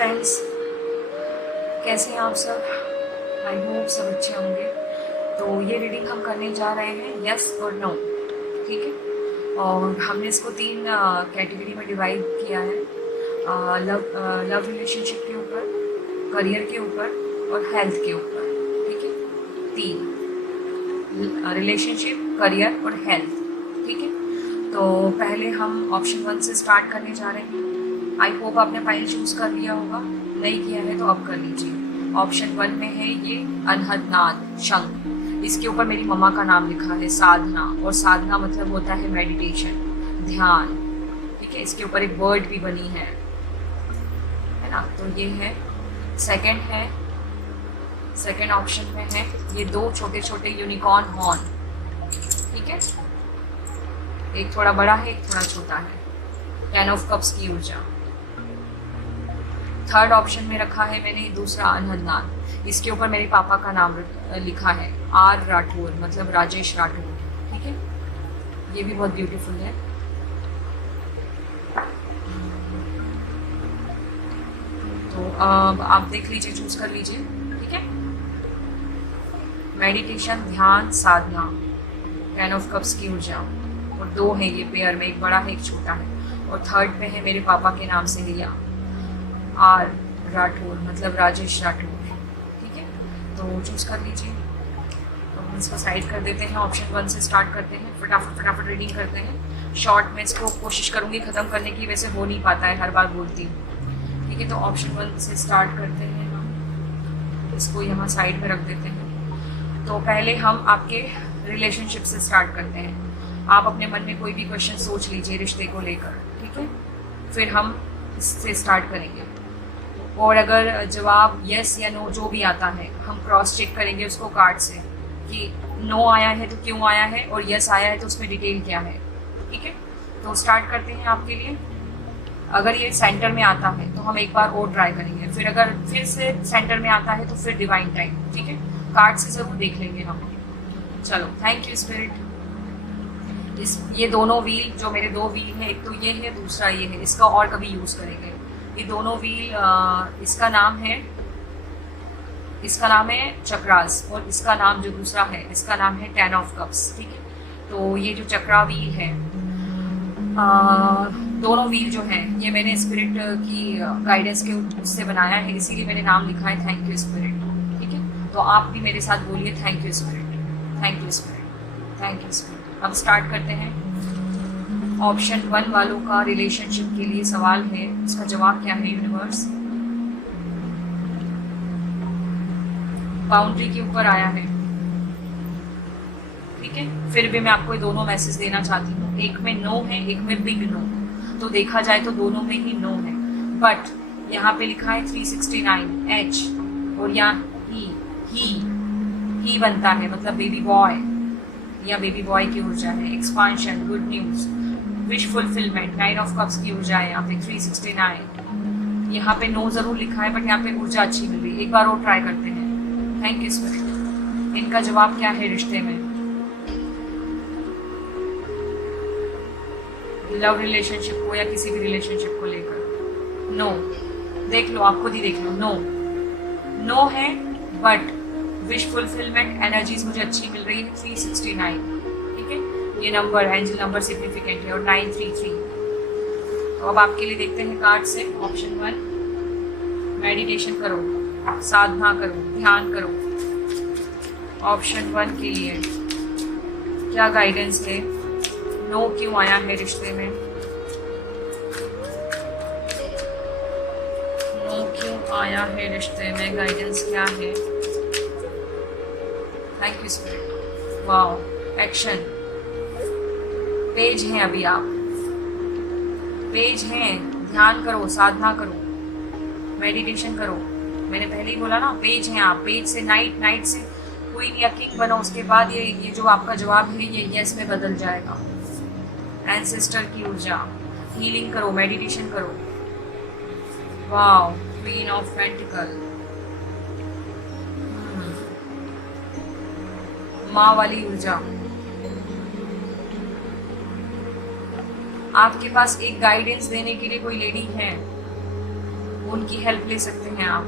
Friends, कैसे हैं आप सब? आई होप सब अच्छे होंगे। तो ये रीडिंग हम करने जा रहे हैं यस और नो, ठीक है। और हमने इसको 3 कैटेगरी में डिवाइड किया है। लव रिलेशनशिप के ऊपर, करियर के ऊपर और हेल्थ के ऊपर, ठीक है। 3 रिलेशनशिप, करियर और हेल्थ, ठीक है। तो पहले हम ऑप्शन 1 से स्टार्ट करने जा रहे हैं। आई होप आपने फाइल चूज़ कर लिया होगा, नहीं किया है तो अब कर लीजिए। ऑप्शन 1 में है ये अनहदनाद शंख। इसके ऊपर मेरी मम्मा का नाम लिखा है साधना, और साधना मतलब होता है मेडिटेशन, ध्यान, ठीक है। इसके ऊपर एक वर्ड भी बनी है ना। तो ये है सेकंड ऑप्शन में है ये 2 छोटे छोटे यूनिकॉर्न हॉर्न, ठीक है। एक थोड़ा बड़ा है, एक थोड़ा छोटा है। 10 ऑफ कप्स की ऊर्जा। थर्ड ऑप्शन में रखा है मैंने दूसरा अनहदनाद। इसके ऊपर मेरे पापा का नाम लिखा है आर राठौर, मतलब राजेश राठौर, ठीक है। ये भी बहुत ब्यूटीफुल है। तो आप देख लीजिए, चूज कर लीजिए, ठीक है। मेडिटेशन, ध्यान, साधना, 10 ऑफ कप्स की ऊर्जा, और 2 है ये पेयर में, एक बड़ा है एक छोटा है। और थर्ड पे है मेरे पापा के नाम से लिया आर राठौर, मतलब राजेश राठौर, ठीक है। तो चूज कर लीजिए। तो हम इसको साइड कर देते हैं। ऑप्शन 1 से स्टार्ट करते हैं, फटाफट रीडिंग करते हैं। शॉर्ट में इसको कोशिश करूंगी ख़त्म करने की, वैसे हो नहीं पाता है, हर बार बोलती हूँ, ठीक है। तो ऑप्शन 1 से स्टार्ट करते हैं हम, इसको यहाँ साइड में रख देते हैं। तो पहले हम आपके रिलेशनशिप से स्टार्ट करते हैं। आप अपने मन में कोई भी क्वेश्चन सोच लीजिए रिश्ते को लेकर, ठीक है। फिर हम इससे स्टार्ट करेंगे, और अगर जवाब यस या नो जो भी आता है, हम क्रॉस चेक करेंगे उसको कार्ड से कि नो आया है तो क्यों आया है, और यस आया है तो उसमें डिटेल क्या है, ठीक है। तो स्टार्ट करते हैं आपके लिए। अगर ये सेंटर में आता है तो हम एक बार और ट्राई करेंगे, फिर अगर फिर से सेंटर में आता है तो फिर डिवाइन टाइम, ठीक है। कार्ड से ज़रूर देख लेंगे हम। चलो, थैंक यू स्पिरिट। ये दोनों व्हील, जो मेरे 2 व्हील हैं, एक तो ये है, दूसरा ये है, इसका और कभी यूज़ करेंगे। ये दोनों व्हील, इसका नाम है चक्रास, और इसका नाम जो दूसरा है, इसका नाम है 10 ऑफ कप्स, ठीक है। तो ये जो चक्रा व्हील है, दोनों व्हील जो हैं, ये मैंने स्पिरिट की गाइडेंस के उससे बनाया है, इसीलिए मैंने नाम लिखा है थैंक यू स्पिरिट, ठीक है। तो आप भी मेरे साथ बोलिए thank you spirit, thank you spirit, thank you spirit. अब स्टार्ट करते हैं। ऑप्शन 1 वालों का रिलेशनशिप के लिए सवाल है, इसका जवाब क्या है यूनिवर्स? बाउंड्री के ऊपर आया है, ठीक है। फिर भी मैं आपको ये दोनों मैसेज देना चाहती हूँ। एक में नो है, एक में बिग नो। तो देखा जाए तो दोनों में ही नो है, बट यहाँ पे लिखा है 369 एच, और यहाँ ही बनता है, मतलब बेबी बॉय या बेबी बॉय की ऊर्जा है। Expansion, good news, wish fulfilment, 9 of cups की ऊर्जा है यहाँ पे। 369 यहाँ पे नो जरूर लिखा है, बट यहाँ पे ऊर्जा अच्छी मिल रही है। एक बार और ट्राई करते हैं। Thank you spirit. इनका जवाब क्या है रिश्ते में, लव रिलेशनशिप को या किसी भी रिलेशनशिप को लेकर? नो। देख लो, आप खुद ही देख लो। नो है, बट विश फुलफिलमेंट एनर्जीज मुझे अच्छी मिल रही है। 369, ठीक है। ये नंबर, एंजल नंबर सिग्निफिकेंट है, और 933। तो अब आपके लिए देखते हैं कार्ड से। ऑप्शन 1, मेडिटेशन करो, साधना करो, ध्यान करो। ऑप्शन 1 के लिए क्या गाइडेंस है? नो क्यों आया है रिश्ते में? नो क्यों आया है रिश्ते में? गाइडेंस क्या है? Thank you spirit. Wow, action. Page हैं, अभी आप पेज हैं। ध्यान करो, साधना करो, मेडिटेशन करो। मैंने पहले ही बोला ना, पेज हैं आप। पेज से नाइट से क्वीन या किंग बनो, उसके बाद ये जो आपका जवाब है ये यस में बदल जाएगा। एंसेस्टर की ऊर्जा, हीलिंग करो, मेडिटेशन करो। वाओ, क्वीन ऑफ पेंटिकल, माँ वाली ऊर्जा। आपके पास एक गाइडेंस देने के लिए कोई लेडी है, उनकी हेल्प ले सकते हैं आप।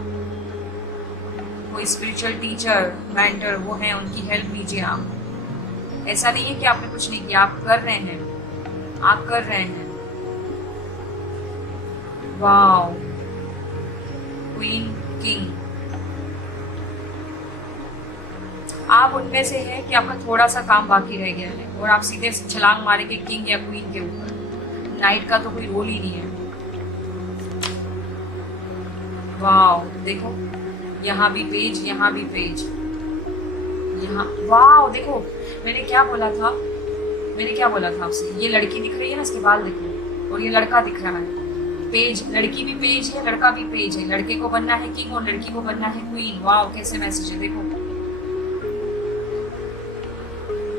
कोई स्पिरिचुअल टीचर, मेंटर वो हैं, उनकी हेल्प लीजिए आप। ऐसा नहीं है कि आपने कुछ नहीं किया, आप कर रहे हैं, आप कर रहे हैं। वाओ, क्वीन, किंग, आप उनमें से हैं कि आपका थोड़ा सा काम बाकी रह गया है और आप सीधे छलांग मारेंगे किंग या क्वीन के ऊपर। नाइट का तो कोई रोल ही नहीं है। वाओ, देखो यहाँ भी पेज, यहाँ भी पेज, यहाँ। वाओ, देखो मैंने क्या बोला था, मैंने क्या बोला था आपसे, ये लड़की दिख रही है ना, इसके बाल देखो, और ये लड़का दिख रहा है। पेज, लड़की भी पेज है, लड़का भी पेज है। लड़के को बनना है किंग और लड़की को बनना है क्वीन। वाओ, कैसे मैसेज है, देखो।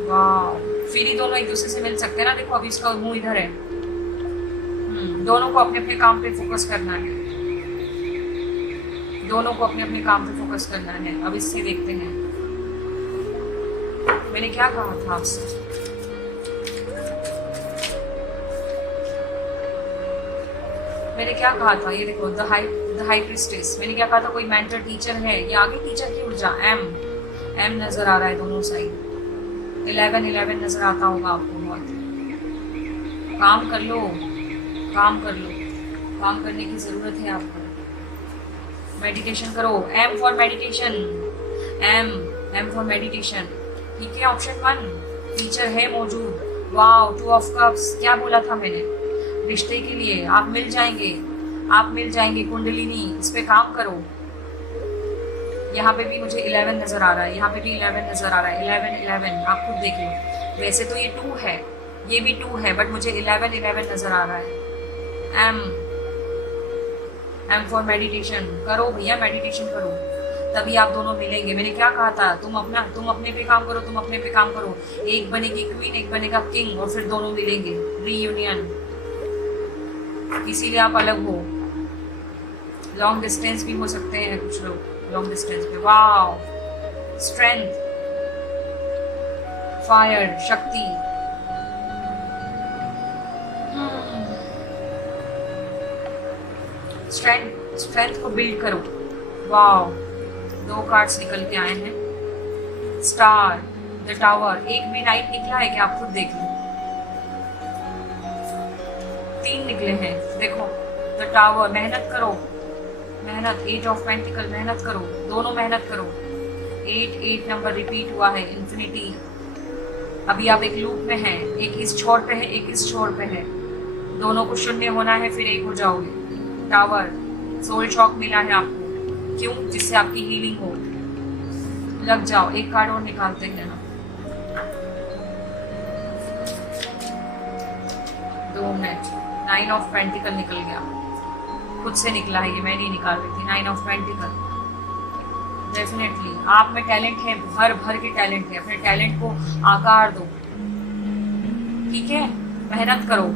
वाओ, फिर ही दोनों एक दूसरे से मिल सकते हैं ना। देखो अभी इसका मुंह इधर है। दोनों को अपने अपने काम पे फोकस करना है, दोनों को अपने अपने काम पे फोकस करना है। अब इससे देखते हैं मैंने क्या कहा था आपसे। मैंने क्या कहा था, ये देखो, द हाई प्रिस्टेस। मैंने क्या कहा था, कोई मेंटर टीचर है, ये आगे टीचर की ऊर्जा। एम नजर आ रहा है दोनों साइड। 11 नजर आता होगा आपको। बहुत काम कर लो, काम कर लो, काम करने की जरूरत है आपको। मेडिटेशन करो। M for meditation, M for meditation. ठीक है, ऑप्शन 1 टीचर है मौजूद। Wow, 2 of cups. क्या बोला था मैंने, रिश्ते के लिए आप मिल जाएंगे, आप मिल जाएंगे। कुंडलिनी, इस पे काम करो। यहाँ पे भी मुझे 11 नजर आ रहा है, यहाँ पे भी 11 नजर आ रहा है। 11 आप खुद देख लो। वैसे तो ये 2 है, ये भी 2 है, बट मुझे 11 नजर आ रहा है। M for meditation. करो भैया, मेडिटेशन करो, तभी आप दोनों मिलेंगे। मैंने क्या कहा था, तुम अपने पे काम करो, तुम अपने पे काम करो। एक बनेगी क्वीन, एक बनेगा किंग, और फिर दोनों मिलेंगे। रीयूनियन। इसीलिए आप अलग हो। लॉन्ग डिस्टेंस भी हो सकते हैं कुछ लोग, लॉन्ग डिस्टेंस पे। वाओ, स्ट्रेंथ, फायर, शक्ति। स्ट्रेंथ को बिल्ड करो। वाओ, 2 कार्ड्स निकल के आए हैं। Star, the tower. एक भी नाइट निकला है क्या, आप खुद देख लो। 3 निकले हैं, देखो। द टावर, मेहनत करो, मेहनत। 8 ऑफ पेंटिकल, मेहनत करो, दोनों मेहनत करो। 8 नंबर रिपीट हुआ है। इन्फिनिटी। अभी आप एक लूप में हैं, एक इस छोर पे है, एक इस छोर पे है। दोनों को शून्य होना है, फिर एक हो जाओगे। टावर, सोल शॉक मिला है आपको। क्यों? जिससे आपकी हीलिंग हो। लग जाओ। एक कार्ड और निकालते हैं ना, 2 मिनट। 9 ऑफ पेंटिकल निकल गया, खुद से निकला है ये, मैं नहीं निकाल रही थी। 9 ऑफ पेंटिकल। डेफिनेटली आप में टैलेंट है, भर भर के टैलेंट है। अपने टैलेंट को आकार दो, ठीक है। मेहनत करो।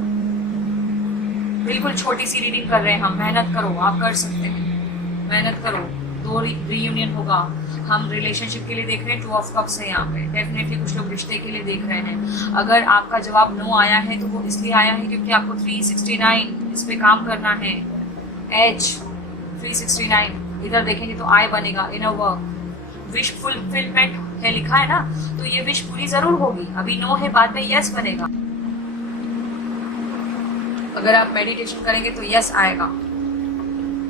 बिल्कुल छोटी सी रीडिंग कर रहे हैं हम। मेहनत करो, आप कर सकते हैं। मेहनत करो। 2 रीयूनियन होगा। हम रिलेशनशिप के लिए देख रहे हैं। 2 ऑफ कप्स है यहाँ पे। डेफिनेटली कुछ लोग रिश्ते के लिए देख रहे हैं। अगर आपका जवाब नो आया है तो वो इसलिए आया है क्योंकि आपको 369 इस पे काम करना है। H 369 इधर देखेंगे तो I बनेगा। इनर वर्क, विश फुलफिलमेंट है लिखा है ना, तो ये विश पूरी जरूर होगी। अभी नो है, बाद में यस बनेगा। अगर आप मेडिटेशन करेंगे तो यस आएगा,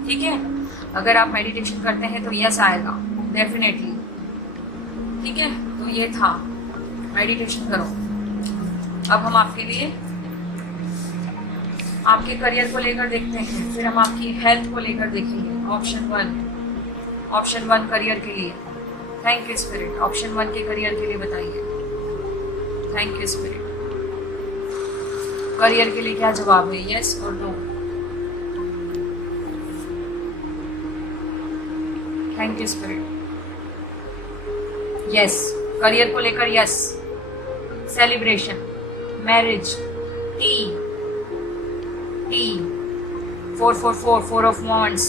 ठीक है। अगर आप मेडिटेशन करते हैं तो यस आएगा डेफिनेटली, ठीक है। तो ये था, मेडिटेशन करो। अब हम आपके लिए आपके करियर को लेकर देखते हैं, फिर हम आपकी हेल्थ को लेकर देखेंगे। ऑप्शन 1 करियर के लिए। Thank you spirit. ऑप्शन 1 के करियर के लिए बताइए। Thank you spirit. करियर के लिए क्या जवाब है, यस और no? Thank you spirit. Yes, career को लेकर यस। सेलिब्रेशन, मैरिज, टी 444 4 ऑफ वॉन्ड्स।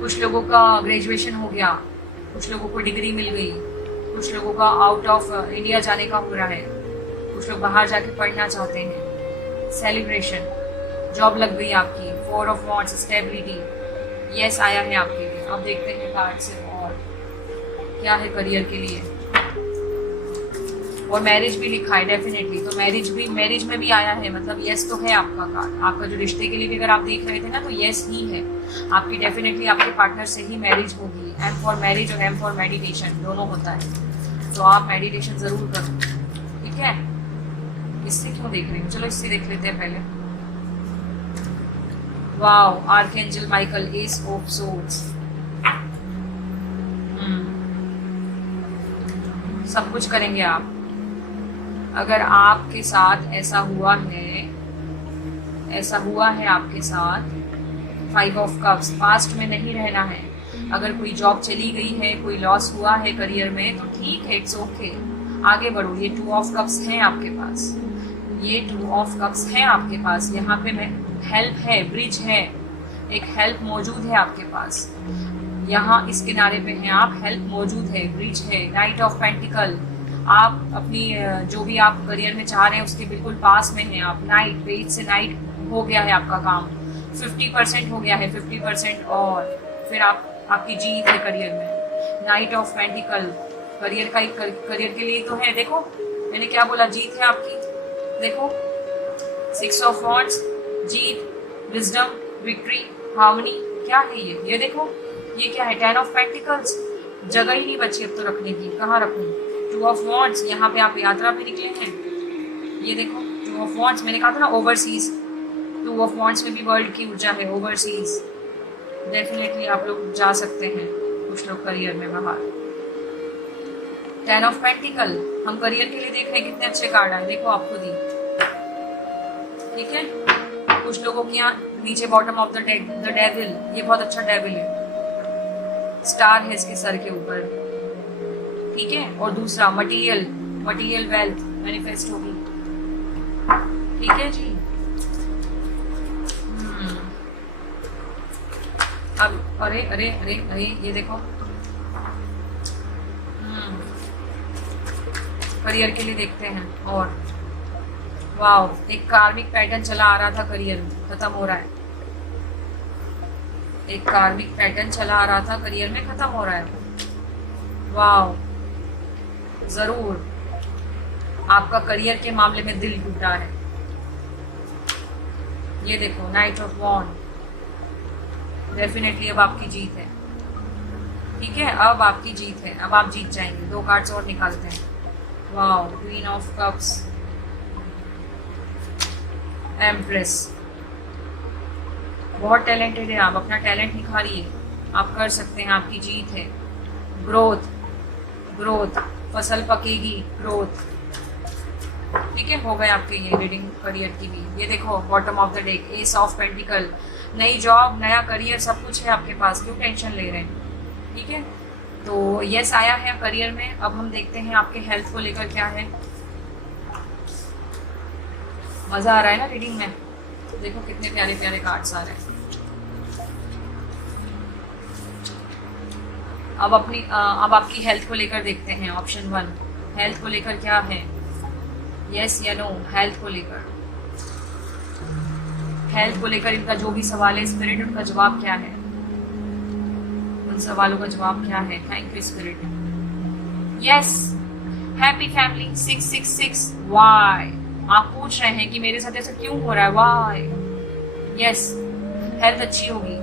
कुछ लोगों का ग्रेजुएशन हो गया, कुछ लोगों को डिग्री मिल गई, कुछ लोगों का आउट ऑफ इंडिया जाने का हो रहा है, कुछ लोग बाहर जाके पढ़ना चाहते हैं। सेलिब्रेशन, जॉब लग गई आपकी। 4 ऑफ वॉन्ड्स, स्टेबिलिटी। यस आया है आपके लिए। अब देखते हैं कार्ड से और क्या है करियर के लिए। और मैरिज भी लिखा है डेफिनेटली, तो मैरिज में भी आया है, मतलब यस तो है आपका कार्ड। आपका जो रिश्ते के लिए भी अगर आप देख रहे थे ना, तो यस ही है आपकी। डेफिनेटली आपके पार्टनर से ही मैरिज होगी। एम फॉर मैरिज और एम फॉर मेडिटेशन दोनों होता है, तो आप मेडिटेशन जरूर करो, ठीक है। इससे क्यों देख रहे हैं, चलो इससे देख लेते हैं पहले। Wow, archangel Michael, S of swords. सब कुछ करेंगे आप। अगर आपके साथ ऐसा हुआ है आपके साथ, 5 ऑफ कप्स, पास्ट में नहीं रहना है। अगर कोई जॉब चली गई है, कोई लॉस हुआ है करियर में, तो ठीक है, इट्स ओके, आगे बढ़ो। ये 2 ऑफ कप्स हैं आपके पास, ये 2 ऑफ कप्स हैं आपके पास। यहाँ पे मैं हेल्प है, ब्रिज है, एक हेल्प मौजूद है आपके पास। यहाँ इस किनारे पे हैं आप, हेल्प मौजूद है, ब्रिज है। नाइट ऑफ पेंटिकल, आप अपनी जो भी आप करियर में चाह रहे हैं उसके बिल्कुल पास में हैं आप। नाइट, पेज से नाइट हो गया है आपका काम, 50% हो गया है, 50% और फिर आपकी जीत है करियर में। नाइट ऑफ पेंटिकल करियर के लिए तो है। देखो मैंने क्या बोला, जीत है आपकी। देखो 6 of wands, Jeet, wisdom, victory, harmony, क्या है ये देखो, ये क्या है, 10 ऑफ पेंटिकल्स। जगह ही नहीं बची अब तो रखने की, कहाँ रखूं। 2 ऑफ वॉन्ड्स, यहाँ पे आप यात्रा पे निकले हैं, ये देखो 2 ऑफ वॉन्ड्स। मैंने कहा था ना ओवरसीज, 2 ऑफ वॉन्ड्स में भी वर्ल्ड की ऊर्जा है, ओवरसीज। डेफिनेटली आप लोग जा सकते हैं, कुछ लोग करियर में बाहर। 10 ऑफ पेंटिकल, हम करियर के लिए देख रहे हैं, कितने अच्छे कार्ड आए, देखो आप खुद ही, ठीक है। कुछ लोगों के यहाँ नीचे बॉटम ऑफ द डेविल, ये बहुत अच्छा डेविल है, स्टार है इसके सर के ऊपर, ठीक है। और दूसरा मटीरियल वेल्थ मैनिफेस्ट होगी, ठीक है जी। अब अरे अरे अरे अरे ये देखो, करियर के लिए देखते हैं। और वाओ, एक कार्मिक पैटर्न चला आ रहा था करियर में, खत्म हो रहा है। एक कार्मिक पैटर्न चला आ रहा था करियर में, खत्म हो रहा है। वाओ, जरूर आपका करियर के मामले में दिल टूटा है, ये देखो नाइट ऑफ वॉन्ड। डेफिनेटली अब आपकी जीत है, ठीक है, अब आपकी जीत है, अब आप जीत जाएंगे। 2 कार्ड्स और निकालते हैं। Wow, queen of cups, empress. बहुत टैलेंटेड है आप, अपना टैलेंट निखारिए, आप कर सकते हैं, आपकी जीत है। ग्रोथ, फसल पकेगी, ग्रोथ, ठीक है। हो गए आपके ये रीडिंग करियर की भी। ये देखो bottom of the deck, S of pentacle, नई जॉब, नया करियर, सब कुछ है आपके पास, क्यों टेंशन ले रहे हैं, ठीक है। तो यस आया है करियर में। अब हम देखते हैं आपके हेल्थ को लेकर क्या है। मजा आ रहा है ना रीडिंग में, देखो कितने प्यारे प्यारे कार्ड्स आ रहे हैं। अब आपकी हेल्थ को लेकर देखते हैं। ऑप्शन 1, हेल्थ को लेकर क्या है, यस या नो। हेल्थ को लेकर इनका जो भी सवाल है स्पिरिट, उनका जवाब क्या है, उन सवालों का जवाब क्या है। Thank you spirit. Yes, happy family 666। Why, आप पूछ रहे हैं कि मेरे साथ ऐसा क्यों हो रहा है, वाई। यस, हेल्थ अच्छी होगी,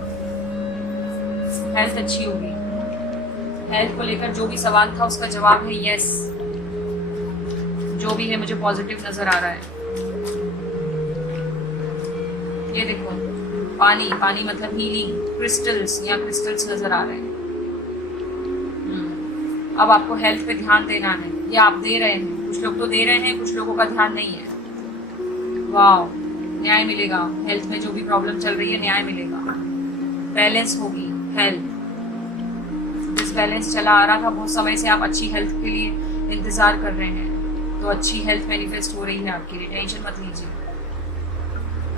हेल्थ को लेकर जो भी सवाल था उसका जवाब है यस। जो भी है मुझे पॉजिटिव नजर आ रहा है। ये देखो पानी मतलब हीलिंग, क्रिस्टल्स, या क्रिस्टल्स नजर आ रहे हैं। अब आपको हेल्थ पे ध्यान देना है, ये आप दे रहे हैं, कुछ लोग तो दे रहे हैं, कुछ लोगों का ध्यान नहीं है। वाह, न्याय मिलेगा, हेल्थ में जो भी प्रॉब्लम चल रही है न्याय मिलेगा, बैलेंस होगी हेल्थ। डिसबैलेंस चला आ रहा था बहुत समय से, आप अच्छी हेल्थ के लिए इंतजार कर रहे हैं, तो अच्छी हेल्थ मैनिफेस्ट हो रही है आपके लिए, टेंशन मत लीजिए,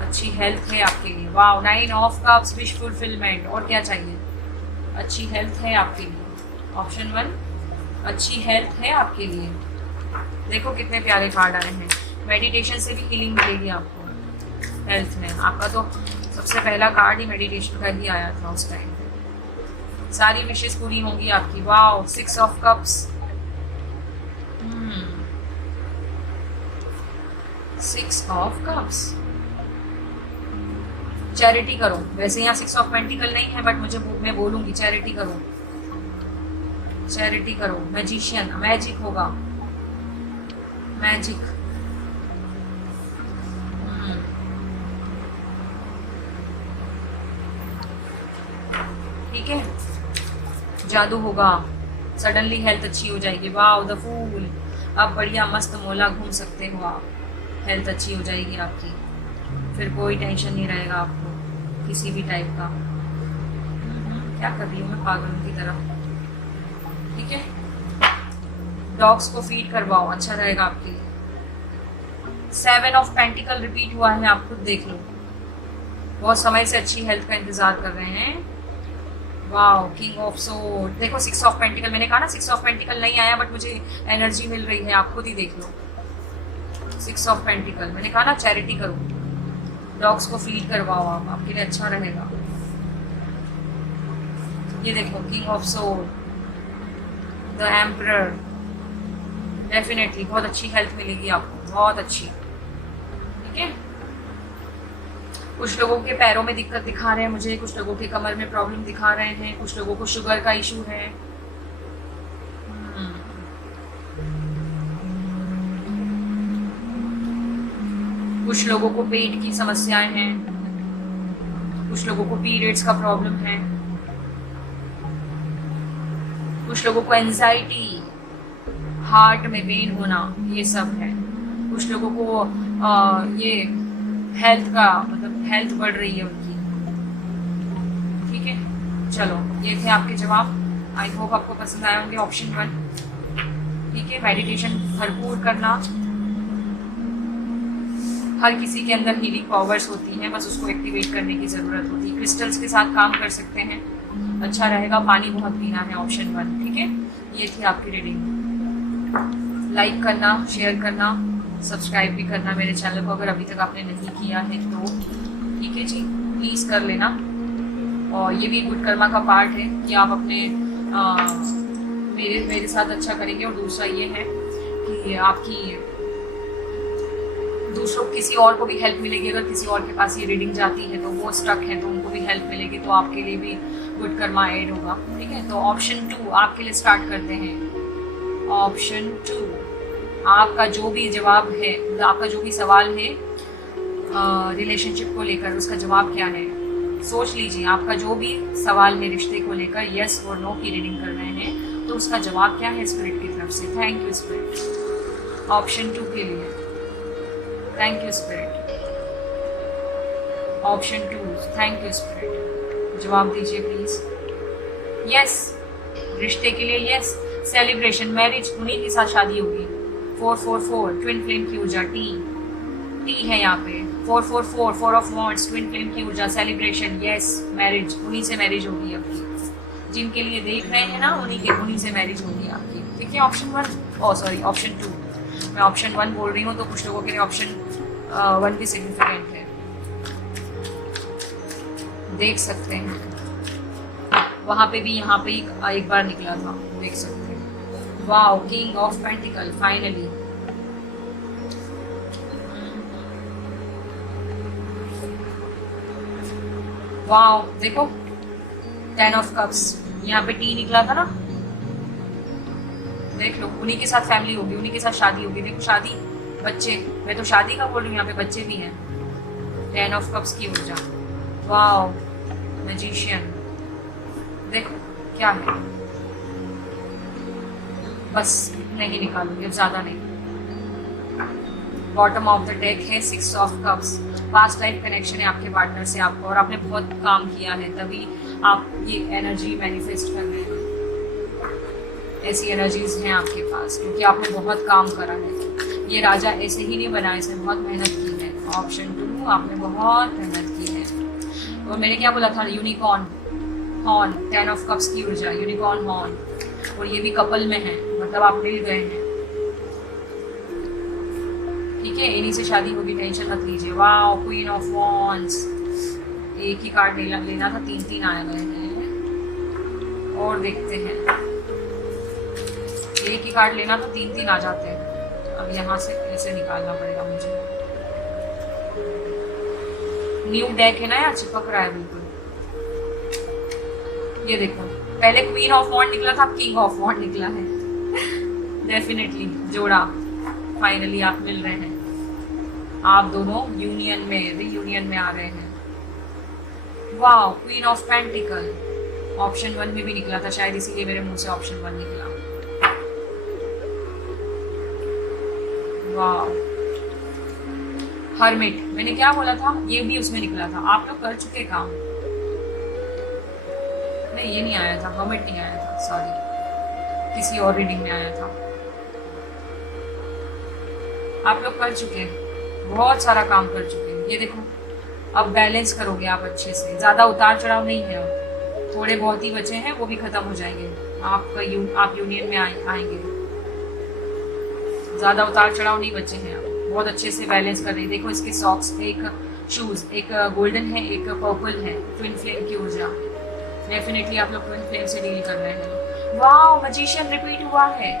अच्छी हेल्थ है आपके लिए। Wow, 9 of cups, wish fulfilment, और क्या चाहिए, अच्छी हेल्थ है आपके लिए। ऑप्शन 1, अच्छी हेल्थ है आपके लिए। देखो कितने प्यारे कार्ड आए हैं। मेडिटेशन से भी हीलिंग मिलेगी आपको हेल्थ में। आपका तो सबसे पहला कार्ड ही मेडिटेशन का ही आया था उस टाइम पे। सारी विशेष पूरी होंगी आपकी। Wow, 6 of cups. 6 of cups. Charity करो। वैसे यहाँ 6 ऑफ पेंटिकल नहीं है, बट मैं बोलूंगी चैरिटी करो, चैरिटी करो। मैजिशियन, मैजिक होगा, मैजिक। ठीक है, जादू होगा। सडनली हेल्थ अच्छी हो जाएगी। Wow, the fool. अब बढ़िया मस्त मोला घूम सकते हो आप। हेल्थ अच्छी हो जाएगी आपकी, फिर कोई टेंशन नहीं रहेगा आपको किसी भी टाइप का। क्या कर रही हूँ मैं पागलों की तरह। ठीक है, डॉग्स को फीड करवाओ, अच्छा रहेगा आपके लिए। 7 ऑफ पेंटिकल रिपीट हुआ है, आप खुद देख लो। बहुत समय से अच्छी हेल्थ का इंतजार कर रहे हैं। Wow, king of sword. देखो 6 ऑफ पेंटिकल, मैंने कहा ना 6 ऑफ पेंटिकल नहीं आया, बट मुझे एनर्जी मिल रही है, आप खुद ही देख लो। 6 ऑफ पेंटिकल, मैंने कहा ना चैरिटी करो, डॉग्स को फीड करवाओ आप, आपके लिए अच्छा रहेगा। ये देखो, king of sword, the emperor. Definitely बहुत अच्छी हेल्थ मिलेगी आपको, बहुत अच्छी। ठीक है, कुछ लोगों के पैरों में दिक्कत दिखा रहे हैं मुझे, कुछ लोगों के कमर में प्रॉब्लम दिखा रहे हैं, कुछ लोगों को शुगर का इशू है। कुछ लोगों को पेट की समस्याएं हैं, कुछ लोगों को पीरियड्स का प्रॉब्लम है, कुछ लोगों को एंजाइटी, हार्ट में पेन होना, ये सब है। कुछ लोगों को ये हेल्थ का मतलब हेल्थ बढ़ रही है उनकी। ठीक है, चलो ये थे आपके जवाब। आई होप आपको पसंद आए होंगे। ऑप्शन 1। ठीक है, मेडिटेशन भरपूर करना। हर किसी के अंदर हीलिंग पावर्स होती हैं, बस उसको एक्टिवेट करने की ज़रूरत होती है। क्रिस्टल्स के साथ काम कर सकते हैं, अच्छा रहेगा। पानी बहुत पीना है, ऑप्शन 1। ठीक है, ये थी आपकी रीडिंग। लाइक करना, शेयर करना, सब्सक्राइब भी करना मेरे चैनल को अगर अभी तक आपने नहीं किया है तो। ठीक है जी, प्लीज़ कर लेना। और ये भी गुड कर्मा का पार्ट है कि आप अपने मेरे साथ अच्छा करेंगे। और दूसरा ये है कि आपकी दूसरों किसी और को भी हेल्प मिलेगी। अगर किसी और के पास ये रीडिंग जाती है तो वो स्टक है, तो उनको भी हेल्प मिलेगी, तो आपके लिए भी गुड कर्मा ऐड होगा। ठीक है, तो ऑप्शन 2 आपके लिए स्टार्ट करते हैं। ऑप्शन 2, आपका जो भी जवाब है, आपका जो भी सवाल है रिलेशनशिप को लेकर, उसका जवाब क्या है सोच लीजिए। आपका जो भी सवाल है रिश्ते को लेकर, यस और नो की रीडिंग कर रहे हैं, तो उसका जवाब क्या है स्पिरिट की तरफ से। Thank you spirit. ऑप्शन 2 के लिए thank you spirit. Option 2, thank you spirit. जवाब दीजिए प्लीज। यस, रिश्ते के लिए यस। सेलिब्रेशन, मैरिज, उन्हीं के साथ शादी होगी। 444 ट्विन फ्लेम की ऊर्जा, टी है यहाँ पे। 444 4 ऑफ वॉन्ड्स, ट्विन फ्लेम की ऊर्जा, सेलिब्रेशन, यस, मैरिज, उन्हीं से मैरिज होगी आपकी। जिनके लिए देख रहे हैं ना, उन्हीं से मैरिज होगी आपकी। ठीक है, ऑप्शन 1 ऑप्शन 2। मैं ऑप्शन 1 बोल रही हूँ, तो कुछ लोगों के लिए ऑप्शन 1 भी सिग्निफिकेंट है, देख सकते हैं। वहाँ पे भी यहाँ पे एक बार निकला था, देख सकते हैं। Wow, king of pentacle, finally. Wow, देखो 10 ऑफ कप्स, यहाँ पे टी निकला था ना, देख लो। उन्हीं के साथ फैमिली होगी, उन्हीं के साथ शादी होगी। देखो शादी, बच्चे, मैं तो शादी का बोल रही हूँ, यहाँ पे बच्चे भी हैं। 10 ऑफ कप्स की ऊर्जा। वाओ, मैजिशियन, देखो क्या है। बस नहीं निकालूंगी, अब ज्यादा नहीं। बॉटम ऑफ द डेक है 6 of cups. Past life connection है आपके पार्टनर से आपको, और आपने बहुत काम किया है, तभी आप ये एनर्जी मैनिफेस्ट कर रहे हैं। ऐसी एनर्जीज हैं आपके पास क्योंकि आपने बहुत काम करा है। ये राजा ऐसे ही नहीं बना, इसने बहुत मेहनत की है। ऑप्शन 2, आपने बहुत मेहनत की है। और मैंने क्या बोला था, यूनिकॉर्न हॉर्न, 10 ऑफ कप्स की ऊर्जा, यूनिकॉर्न हॉर्न। और ये भी कपल में है, मतलब आप मिल गए हैं। ठीक है, इन्हीं से शादी होगी, टेंशन मत लीजिए। वाओ, क्वीन ऑफ वॉन्ड्स, एक ही कार्ड लेना था, 3 आए गए हैं। और देखते हैं, एक ही कार्ड लेना तो 3-3 आ जाते हैं। अब यहाँ से कैसे निकालना पड़ेगा मुझे। न्यू डेक है ना यार, चिपक रहा है बिल्कुल। ये देखो, पहले क्वीन ऑफ वॉन्ड निकला था, अब किंग ऑफ वॉन्ड निकला है। डेफिनेटली जोड़ा, फाइनली आप मिल रहे हैं। आप दोनों यूनियन में, रीयूनियन में आ रहे हैं। वाह, क्वीन ऑफ पेंटिकल ऑप्शन 1 में भी निकला था, शायद इसीलिए मेरे मुंह से ऑप्शन 1 निकला। वाह, हर्मिट, मैंने क्या बोला था, ये भी उसमें निकला था। आप लोग कर चुके काम। नहीं, ये नहीं आया था, हर्मिट नहीं आया था, सॉरी, किसी और रीडिंग में आया था। आप लोग कर चुके हैं, बहुत सारा काम कर चुके हैं। ये देखो, अब बैलेंस करोगे आप अच्छे से, ज्यादा उतार चढ़ाव नहीं है। अब थोड़े बहुत ही बचे हैं, वो भी खत्म हो जाएंगे। आप यूनियन में आएंगे। ज्यादा उतार चढ़ाव नहीं बचे हैं। अब बहुत अच्छे से बैलेंस कर रही है। देखो, इसके सॉक्स, एक शूज, एक गोल्डन है, एक पर्पल है। ट्विन फ्लेम की ऊर्जा, डेफिनेटली आप लोग ट्विन फ्लेम से डील कर रहे हैं। वाह, मैजिशियन रिपीट हुआ है।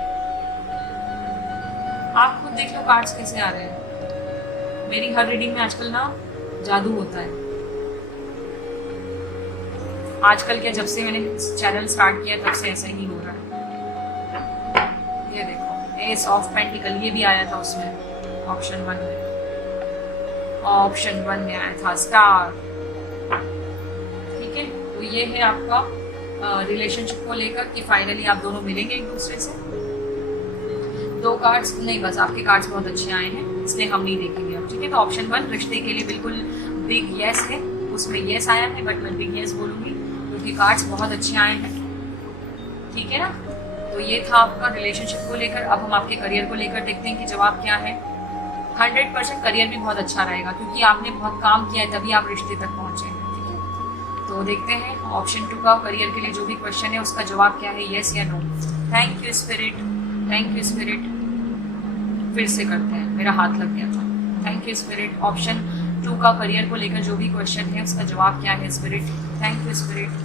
आप खुद देख लो कार्ड्स कैसे आ रहे हैं। मेरी हर रीडिंग में आजकल ना जादू होता है। आजकल क्या, जब से मैंने चैनल स्टार्ट किया तब से ऐसा ही हो रहा है। ये देखो, एस ऑफ पेंटिकल, ये भी आया था उसमें ऑप्शन 1 में। ऑप्शन 1 में आया था स्टार। ठीक है, तो ये है आपका रिलेशनशिप को लेकर कि फाइनली आप दोनों मिलेंगे एक दूसरे से। 2 कार्ड्स नहीं, बस आपके कार्ड्स बहुत अच्छे आए हैं, इसलिए हम नहीं देखेंगे अब। ठीक है, तो ऑप्शन 1 रिश्ते के लिए बिल्कुल बिग यस है, उसमें यस आया है, बट मैं बिग यस बोलूंगी क्योंकि कार्ड्स बहुत अच्छे आए हैं। ठीक है ना, तो ये था आपका रिलेशनशिप को लेकर। अब हम आपके करियर को लेकर देखते हैं कि जवाब क्या है। 100% करियर भी बहुत अच्छा रहेगा क्योंकि आपने बहुत काम किया है, तभी आप रिश्ते तक पहुंचे हैं। ठीक है, तो देखते हैं ऑप्शन 2 का करियर के लिए जो भी क्वेश्चन है उसका जवाब क्या है, यस या no. Thank you spirit, thank you spirit. फिर से करते हैं, मेरा हाथ लग गया था। Thank you spirit. ऑप्शन 2 का करियर को लेकर जो भी क्वेश्चन है उसका जवाब क्या है स्पिरिट। Thank you spirit.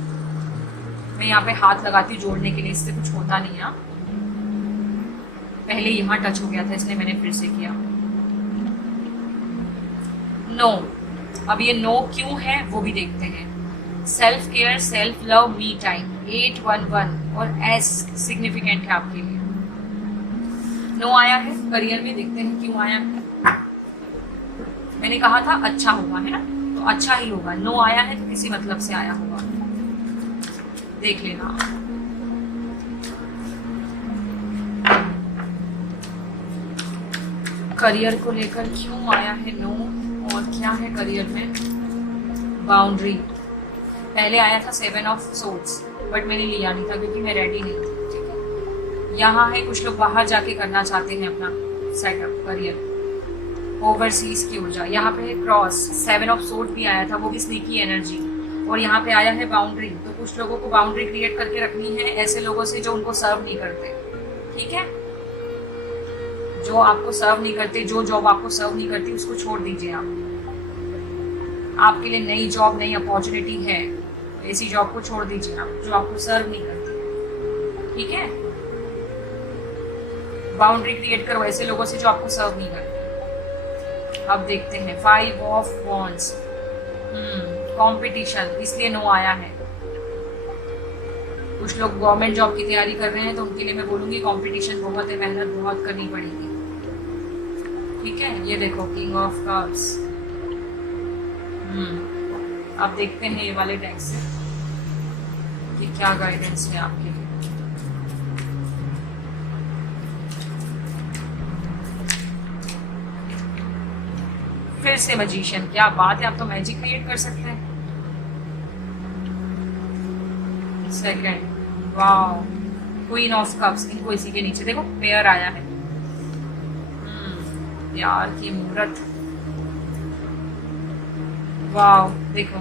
मैं यहाँ पे हाथ लगाती हूँ जोड़ने के लिए, इससे कुछ होता नहीं है। पहले यहाँ टच हो गया था इसलिए मैंने फिर से किया। नो, अब ये नो क्यों है वो भी देखते हैं। Self care, self love, me time, 811 और एस सिग्निफिकेंट है आपके लिए। नो आया है करियर में, देखते हैं क्यों आया है। मैंने कहा था अच्छा होगा, है ना, तो अच्छा ही होगा। नो आया है तो किसी मतलब से आया होगा, देख लेना। करियर को लेकर क्यों आया है नो, और क्या है करियर में। बाउंड्री, पहले आया था 7 ऑफ सोर्ड्स, बट मैंने लिया नहीं था क्योंकि मैं रेडी नहीं थी। ठीक है, यहाँ है कुछ लोग बाहर जाके करना चाहते हैं अपना सेटअप करियर, ओवरसीज की ऊर्जा। यहाँ पे क्रॉस, 7 ऑफ सोर्ड भी आया था, वो भी स्नीकी एनर्जी। और यहाँ पे आया है बाउंड्री, तो कुछ लोगों को बाउंड्री क्रिएट करके रखनी है ऐसे लोगों से जो उनको सर्व नहीं करते। ठीक है, जो आपको सर्व नहीं करते, जो जॉब आपको सर्व नहीं करती उसको छोड़ दीजिए आप। आपके लिए नई जॉब, नई अपॉर्चुनिटी है, ऐसी जॉब को छोड़ दीजिए आप जो आपको सर्व नहीं करती। ठीक है, बाउंड्री क्रिएट करो ऐसे लोगों से जो आपको सर्व नहीं करते। अब देखते हैं 5 ऑफ वॉन्ड्स, कंपटीशन, इसलिए नो आया है। कुछ लोग गवर्नमेंट जॉब की तैयारी कर रहे हैं तो उनके लिए मैं बोलूंगी कंपटीशन बहुत है, मेहनत बहुत करनी पड़ेगी। ठीक है, ये देखो किंग ऑफ कप्स। अब देखते हैं ये वाले डेक से कि क्या गाइडेंस है आपके लिए। फिर से मैजिशियन, क्या बात है, आप तो मैजिक क्रिएट कर सकते हैं। Second, wow, queen of cups, इनको इसी के नीचे देखो पेयर आया है। प्यार की मूर्त, वाओ देखो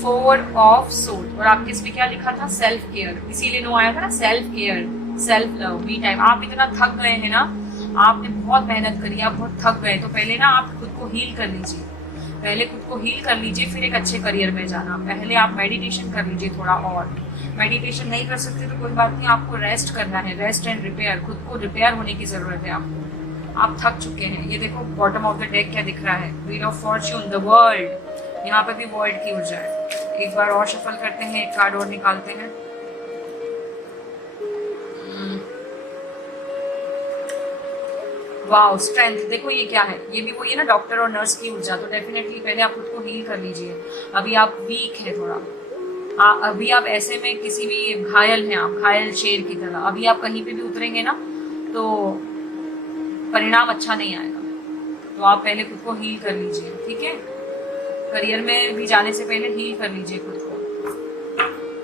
4 ऑफ सोर्ड। और आपके इसमें क्या लिखा था, सेल्फ केयर, इसीलिए नो आया था ना, self care, self love, me time. आप इतना थक गए हैं ना, आपने बहुत मेहनत करी, आप बहुत थक गए, तो पहले ना आप खुद को हील कर लीजिए। पहले खुद को हील कर लीजिए, फिर एक अच्छे करियर में जाना। पहले आप मेडिटेशन कर लीजिए थोड़ा, और मेडिटेशन नहीं कर सकते तो कोई बात नहीं, आपको रेस्ट करना है, रेस्ट एंड रिपेयर, खुद को रिपेयर होने की जरूरत है आपको। आप थक चुके हैं। ये देखो बॉटम ऑफ द डेक क्या दिख रहा है, wheel of Fortune, the world. यहाँ पे भी वर्ल्ड की ऊर्जा है। एक बार और शफल करते हैं, एक कार्ड और निकालते हैं। Wow, strength. देखो ये क्या है, ये भी वही है ना, डॉक्टर और नर्स की ऊर्जा। तो डेफिनेटली पहले आप खुद को हील कर लीजिए। अभी आप वीक है थोड़ा, अभी आप ऐसे में किसी भी घायल हैं, आप घायल शेर की तरह। अभी आप कहीं पे भी उतरेंगे ना तो परिणाम अच्छा नहीं आएगा। तो आप पहले खुद को हील कर लीजिए, ठीक है। करियर में भी जाने से पहले हील कर लीजिए खुद को,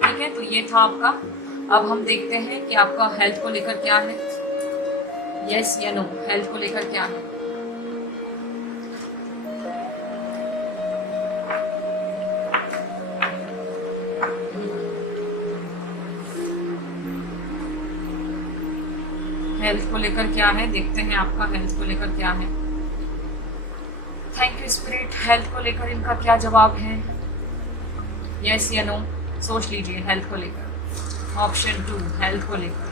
ठीक है। तो ये था आपका। अब हम देखते हैं कि आपका हेल्थ को लेकर क्या है, यस या नो, हेल्थ को लेकर क्या है। हेल्थ को लेकर क्या है, देखते हैं आपका हेल्थ को लेकर क्या है। थैंक यू स्पिरिट, हेल्थ को लेकर इनका क्या जवाब है, यस या नो। सोच लीजिए हेल्थ को लेकर। ऑप्शन 2 हेल्थ को लेकर।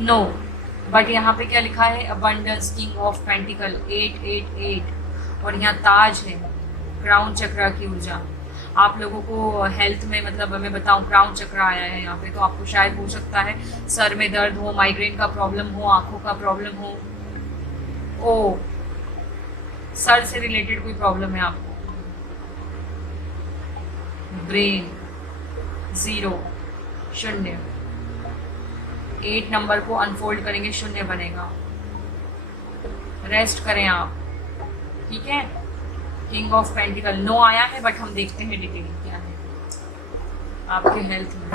नो, बट यहाँ पे क्या लिखा है, अबंडेंस, किंग ऑफ पेंटिकल, 888, और यहाँ ताज है, क्राउन चक्र की ऊर्जा। आप लोगों को हेल्थ में, मतलब मैं बताऊं, क्राउन चक्र आया है यहाँ पे, तो आपको शायद हो सकता है सर में दर्द हो, माइग्रेन का प्रॉब्लम हो, आंखों का प्रॉब्लम हो, ओ सर से रिलेटेड कोई प्रॉब्लम है आपको। ब्रेन 0 0, 8 नंबर को अनफोल्ड करेंगे, 0 बनेगा। रेस्ट करें आप, ठीक है। किंग ऑफ पेंटिकल नो आया है, बट हम देखते हैं डिटेल क्या है आपके हेल्थ में।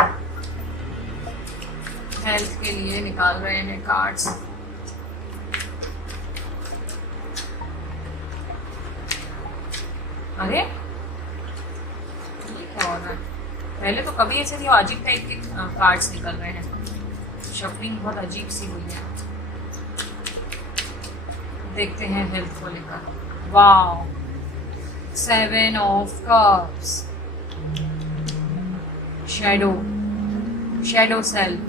हेल्थ के लिए निकाल रहे हैं कार्ड्स। अरे ये क्या हो रहा है, पहले तो कभी ऐसे नहीं, अजीब टाइप के कार्ड्स निकल रहे हैं। शफलिंग बहुत अजीब सी हुई है। देखते हैं हेल्थ को लेकर। Wow, 7 of cups, shadow, shadow self,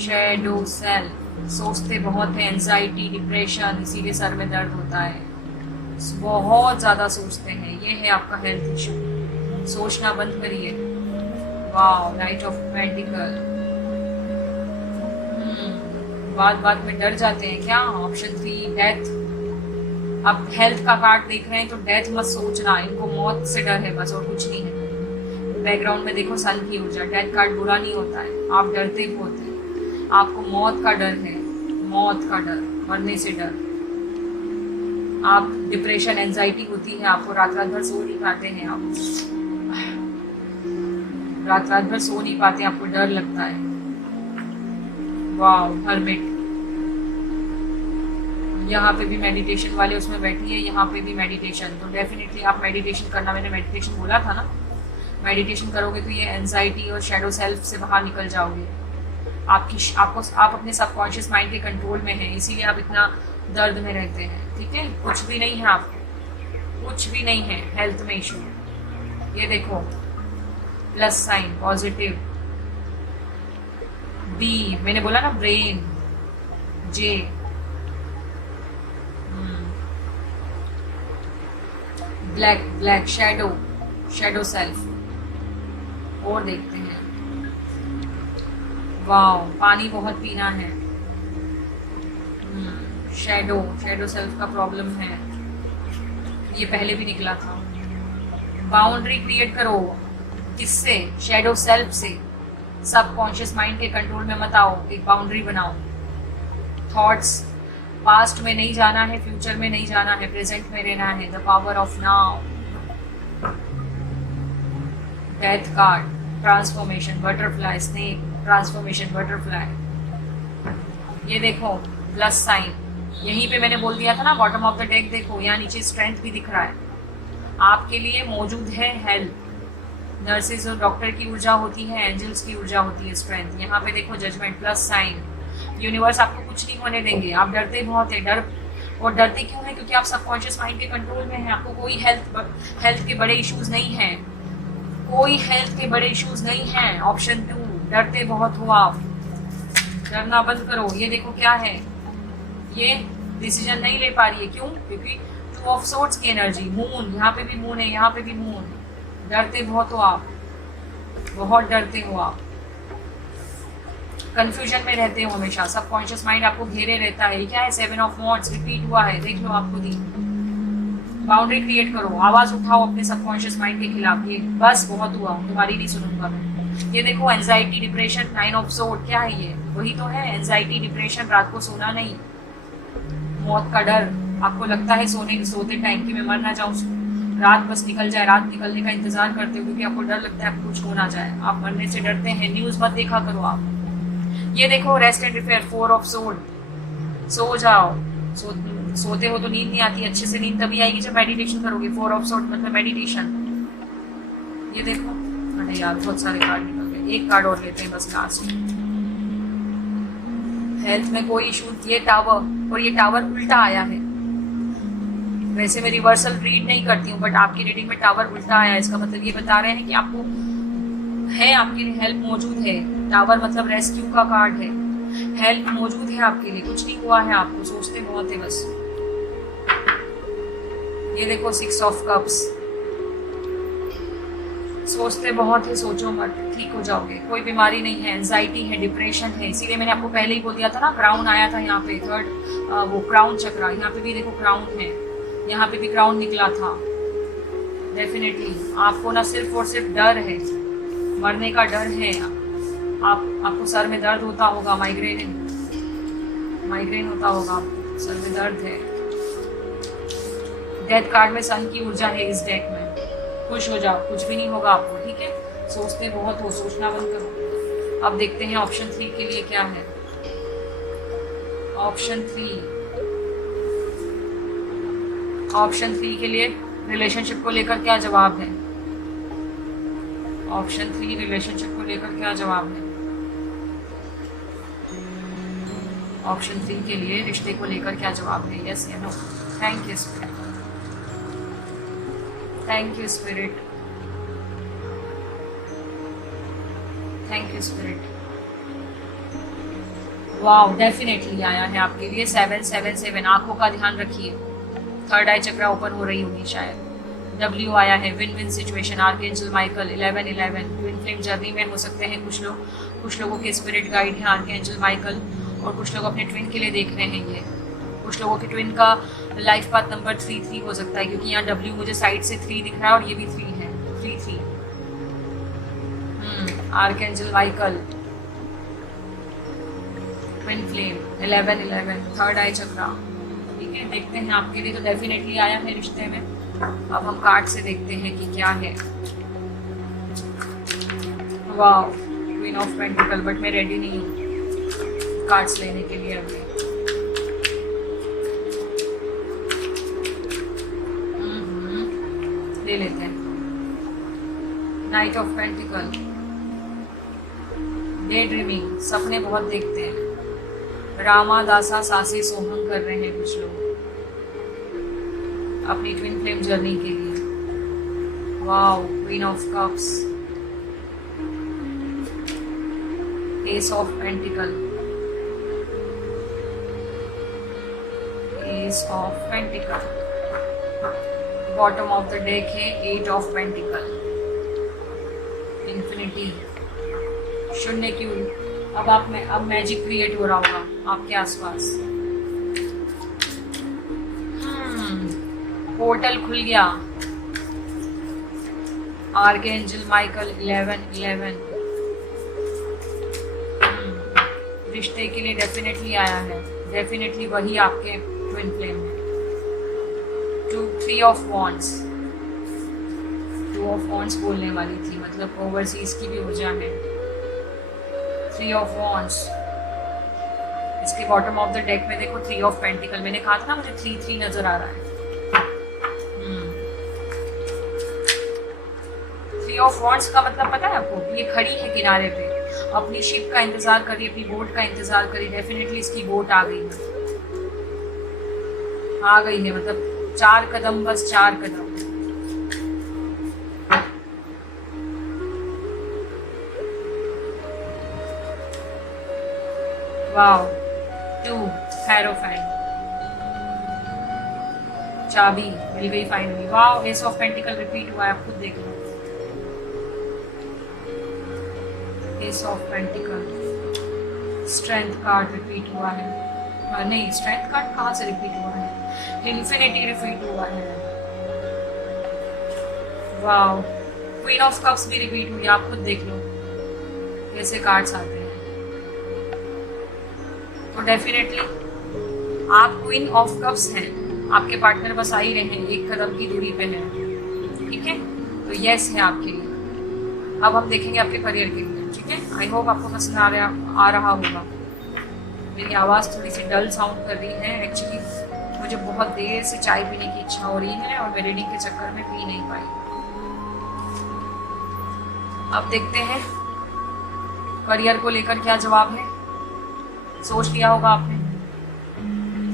shadow self. सोचते बहुत है, एंजाइटी, डिप्रेशन, इसीलिए सर में दर्द होता है, बहुत ज्यादा सोचते हैं। ये है आपका हेल्थ इशू, सोचना बंद करिए। Wow, night of pentacle. बात बात में डर जाते हैं क्या। Option 3 death. अब हेल्थ का कार्ड देख रहे हैं तो डेथ मत सोचना, इनको मौत से डर है बस, और कुछ नहीं है। बैकग्राउंड में देखो सन की ऊर्जा। डेथ कार्ड बुरा नहीं होता है, आप डरते होते हैं, आपको मौत का डर है, मौत का डर, मरने से डर। आप डिप्रेशन, एंजाइटी होती है आपको, रात रात भर सो नहीं पाते हैं आप, रात रात भर सो नहीं पाते, आपको डर लगता है। Wow, hermit. यहाँ पे भी मेडिटेशन वाले उसमें बैठी है, यहाँ पे भी मेडिटेशन। तो डेफिनेटली आप मेडिटेशन करना, मैंने मेडिटेशन बोला था ना, मेडिटेशन करोगे तो ये एंजाइटी और शैडो सेल्फ से बाहर निकल जाओगे। आप अपने सबकॉन्शियस माइंड के कंट्रोल में हैं, इसीलिए आप इतना दर्द में रहते हैं, ठीक है। कुछ भी नहीं है आपको, कुछ भी नहीं है हेल्थ में इशू। ये देखो प्लस साइन, पॉजिटिव। बी, मैंने बोला ना ब्रेन। जे, black, black shadow, shadow self. और देखते हैं। वाओ, पानी बहुत पीना है। शैडो, शैडो सेल्फ का प्रॉब्लम है, ये पहले भी निकला था। बाउंड्री क्रिएट करो, किससे, शैडो सेल्फ से। सबकॉन्शियस माइंड के कंट्रोल में मत आओ, एक बाउंड्री बनाओ। थॉट्स, पास्ट में नहीं जाना है, फ्यूचर में नहीं जाना है, प्रेजेंट में रहना है। The power of now. Death card, transformation, butterfly, snake, transformation, butterfly. ये देखो प्लस साइन, यहीं पे मैंने बोल दिया था ना, बॉटम ऑफ द डेक देखो, यहाँ नीचे स्ट्रेंथ भी दिख रहा है। आपके लिए मौजूद है हेल्प, नर्सेज और डॉक्टर की ऊर्जा होती है, एंजल्स की ऊर्जा होती है स्ट्रेंथ। यहाँ पे देखो जजमेंट प्लस साइन। यूनिवर्स आपको कुछ नहीं होने देंगे। आप डरते बहुत है, डर और डरते क्यों है? क्योंकि आप सबकॉन्शियस माइंड के कंट्रोल में हैं। आपको कोई हेल्थ के बड़े इश्यूज नहीं हैं, कोई हेल्थ के बड़े इश्यूज नहीं हैं। ऑप्शन 2, डरते बहुत हो आप, डरना बंद करो। ये देखो क्या है, ये डिसीजन नहीं ले पा रही है। क्यों? क्योंकि 2 ऑफ सोर्ड्स की एनर्जी, मून, यहाँ पे भी मून है, यहाँ पे भी मून। डरते बहुत हो आप, बहुत डरते हो आप, कंफ्यूजन में रहते हो हमेशा। सबकॉन्शियस माइंड आपको घेरे रहता है। क्या है? 7 ऑफ वॉन्ड्स रिपीट हुआ है, देख लो आप खुद ही। बाउंड्री क्रिएट करो, आवाज उठाओ अपने सबकॉन्शियस माइंड के खिलाफ। ये बस बहुत हुआ, तुम्हारी नहीं सुनूंगा मैं। ये देखो एंजाइटी, डिप्रेशन, 9 ऑफ सोर्ड, क्या है ये? वही तो है, एंजाइटी, डिप्रेशन, रात को सोना नहीं, मौत का डर। आपको लगता है सोते टाइम कि मैं मर ना जाऊं, रात बस निकल जाए, रात निकलने का इंतजार करते हो क्योंकि आपको डर लगता है आपको कुछ हो ना जाए। आप मरने से डरते हैं। न्यूज मत देखा करो आप। ये देखो rest and repair, 4 of sword, सो जाओ। सोते हो तो नींद नहीं आती, अच्छे से नींद तभी आएगी जब मेडिटेशन करोगे। 4 ऑफ सोर्ड मतलब मेडिटेशन। ये देखो, अरे यार बहुत सारे कार्ड निकल गए, एक कार्ड और लेते हैं बस लास्ट। हेल्थ में कोई इशू, ये टावर, और ये टावर उल्टा आया है। वैसे मैं रिवर्सल रीड नहीं करती हूँ, बट आपकी रीडिंग में टावर उल्टा आया है। इसका मतलब ये बता रहे हैं कि आपको है, आपके लिए हेल्प मौजूद है। टावर मतलब रेस्क्यू का कार्ड है, हेल्प मौजूद है आपके लिए, कुछ नहीं हुआ है आपको। सोचते बहुत है बस। ये देखो 6 ऑफ कप्स, सोचते बहुत है, सोचो मत, ठीक हो जाओगे। कोई बीमारी नहीं है, एंजाइटी है, डिप्रेशन है। इसीलिए मैंने आपको पहले ही बोल दिया था ना, क्राउन आया था यहाँ पे, थर्ड वो क्राउन चक्रा। यहाँ पे भी देखो क्राउन है, यहाँ पे भी क्राउन निकला था। डेफिनेटली आपको ना सिर्फ और सिर्फ डर है, मरने का डर है। आपको सर में दर्द होता होगा, माइग्रेन होता होगा आपको, सर में दर्द है। डेथ कार्ड में सन की ऊर्जा है इस डेक में। खुश हो जाओ, कुछ भी नहीं होगा आपको, ठीक है? सोचते बहुत हो, सोचना बंद करो। अब देखते हैं ऑप्शन 3 के लिए क्या है। ऑप्शन 3 के लिए रिलेशनशिप को लेकर क्या जवाब है? ऑप्शन 3 रिलेशनशिप को लेकर क्या जवाब है? ऑप्शन 3 के लिए रिश्ते को लेकर क्या जवाब है? यस या no? Thank you spirit, thank you spirit, thank you spirit. Wow, definitely आया है आपके लिए 777। आंखों का ध्यान रखिए, थर्ड आई चक्रा ओपन हो रही होगी शायद। W आया है, win win situation, archangel Michael 1111। Twin flame journey में हो सकते हैं कुछ लोग, कुछ लोगों के स्पिरिट गाइड है आर्कएंजल माइकल, और कुछ लोग अपने ट्विन के लिए देख रहे हैं। ये कुछ लोगों के ट्विन का लाइफ पाथ नंबर 3 हो सकता है, क्योंकि यहाँ W मुझे साइड से 3 दिख रहा है और ये भी 3 है, 3। Archangel Michael, twin flame 1111, third eye chakra. ठीक है, देखते हैं आपके लिए तो डेफिनेटली आया है रिश्ते में। अब हम कार्ड से देखते हैं कि क्या है। वाह, क्वीन ऑफ पेंटिकल, बट मैं रेडी नहीं हूँ कार्ड्स लेने के लिए अभी। ले लेते हैं। Night of pentacle, day dreaming, सपने बहुत देखते हैं। रामा दासा सासी सोहम कर रहे हैं कुछ लोग अपनी ट्विन फ्लेम जर्नी के लिए। Wow, queen of cups, S of pentacle, S of pentacle. Bottom of the deck है 8 ऑफ पेंटिकल, इन्फिनिटी, शून्य की। अब मैजिक क्रिएट हो रहा होगा आपके आसपास। पोर्टल खुल गया। Archangel Michael 1111। रिश्ते के लिए डेफिनेटली आया है, डेफिनेटली वही आपके ट्विन फ्लेम है। 3 ऑफ वॉन्ड्स, 2 ऑफ वॉन्ड्स बोलने वाली थी, मतलब ओवरसीज की भी ऊर्जा है। 3 ऑफ वॉन्ड्स, इसके बॉटम ऑफ द डेक में देखो 3 ऑफ पेंटिकल। मैंने कहा था ना मुझे 3 नजर आ रहा है। थ्री ऑफ वॉन्ड्स का मतलब पता है आपको? ये खड़ी है किनारे पे, अपनी शिप का इंतजार कर रही है, अपनी बोट का इंतजार कर रही है। डेफिनेटली इसकी बोट आ गई है, मतलब 4 कदम, बस 4 कदम। वाओ, 2 हेरोफेंट, चाबी मिल गई finally. Wow, ace of pentacles repeat हुआ है, आप खुद देख लो। Ace of pentacles, strength card repeat हुआ है। नहीं, स्ट्रेंथ कार्ड कहाँ से रिपीट हुआ है? इन्फिनिटी रिपीट हुआ है। वाओ, क्वीन ऑफ कप्स भी रिपीट हुई, आप खुद देख लो कैसे कार्ड्स आते हैं। तो डेफिनेटली आप क्वीन ऑफ कप्स हैं, आपके पार्टनर बस आ ही रहे हैं, 1 कदम की दूरी पे है। ठीक है, तो यस है आपके लिए। अब हम देखेंगे आपके करियर के लिए। ठीक है, आई होप आपको पसंद आ रहा होगा। मेरी आवाज़ थोड़ी सी डल साउंड कर रही है, एक्चुअली मुझे बहुत देर से चाय पीने की इच्छा हो रही है और मैं रीडिंग के चक्कर में पी नहीं पाई। अब देखते हैं करियर को लेकर क्या जवाब है। सोच लिया होगा आपने।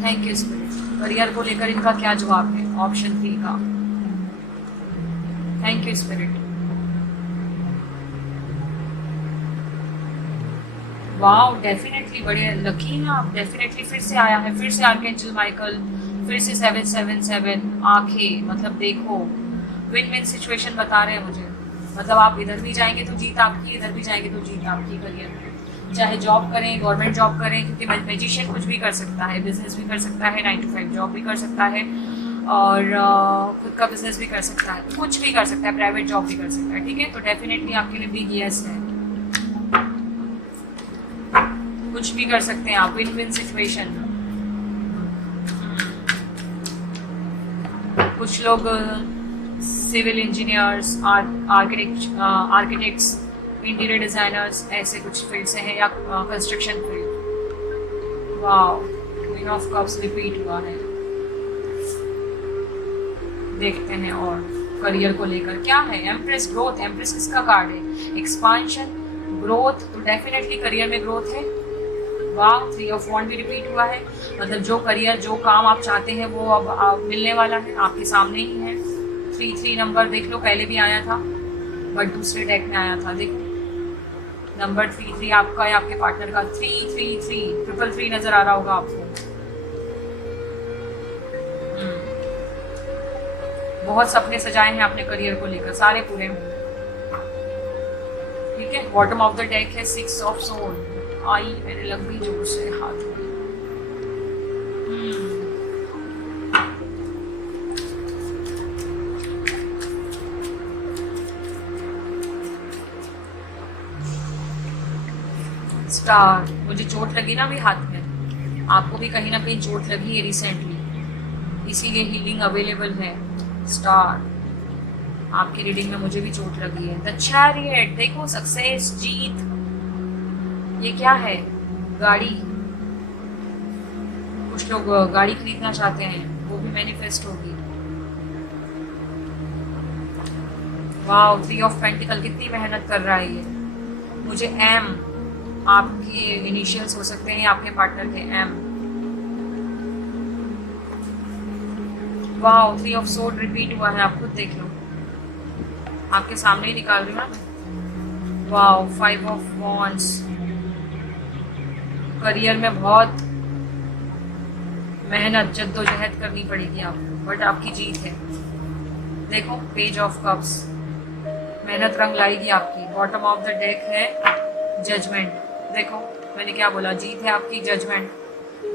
Thank you spirit. करियर को लेकर इनका क्या जवाब है? ऑप्शन 3 का। Thank you spirit. Wow, definitely बड़े लकी हैं आप। डेफिनेटली फिर से आया है, फिर से आर्कएंजल माइकल, फिर से 777 आंखें। मतलब देखो, विन विन सिचुएशन बता रहे हैं मुझे। मतलब आप इधर भी जाएंगे तो जीत आपकी, इधर भी जाएंगे तो जीत आपकी करियर में। चाहे जॉब करें, गवर्नमेंट जॉब करें, क्योंकि मैजिशियन कुछ भी कर सकता है, बिजनेस भी कर सकता है, 9 to 5 जॉब भी कर सकता है, और खुद का बिजनेस भी कर सकता है, कुछ भी कर सकता है, प्राइवेट जॉब भी कर सकता है। ठीक है, तो डेफिनेटली आपके लिए बिग यस है। कुछ भी कर सकते हैं आप, विन विन सिचुएशन। कुछ लोग civil engineers, architects, interior designers, ऐसे कुछ फील्ड से हैं, या construction field. Wow, queen of cups repeat हुआ है। देखते हैं और करियर को लेकर क्या है। Empress, growth. एम्प्रेस किसका कार्ड है? Expansion, growth. तो डेफिनेटली करियर में ग्रोथ है। वाह, 3 ऑफ वॉन्ड भी रिपीट हुआ है। मतलब जो करियर, जो काम आप चाहते हैं वो अब मिलने वाला है, आपके सामने ही है। 3 नंबर देख लो, पहले भी आया था बट दूसरे डेक में आया था। देखो नंबर 3 आपका है, आपके पार्टनर का। 3 नजर आ रहा होगा आपको। बहुत सपने सजाए हैं अपने करियर को लेकर, सारे पूरे होंगे। ठीक है, बॉटम ऑफ द डेक है 6 ऑफ सोर्ड। आई मेरे लग भी जोर से हाथ में। स्टार। मुझे चोट लगी ना अभी हाथ में, आपको भी कहीं ना कहीं चोट लगी है रिसेंटली, इसीलिए हीलिंग अवेलेबल है। स्टार, आपकी रीडिंग में मुझे भी चोट लगी है। द चैरियट, देखो सक्सेस, जीत। ये क्या है? गाड़ी। कुछ लोग गाड़ी खरीदना चाहते हैं, वो भी मैनिफेस्ट होगी। वाओ, 3 ऑफ पेंटिकल, कितनी मेहनत कर रहा है ये। मुझे एम, आपके इनिशियल्स हो सकते हैं, आपके पार्टनर के M. Wow, 3 of sword repeat हुआ है, आप खुद देख लो, आपके सामने ही निकाल रही हूँ ना। Wow, 5 of wands. करियर में बहुत मेहनत, जद्दोजहद करनी पड़ेगी आपको, बट आपकी जीत है। देखो पेज ऑफ कप्स, मेहनत रंग लाएगी आपकी। बॉटम ऑफ द डेक है जजमेंट। देखो मैंने क्या बोला, जीत है आपकी, जजमेंट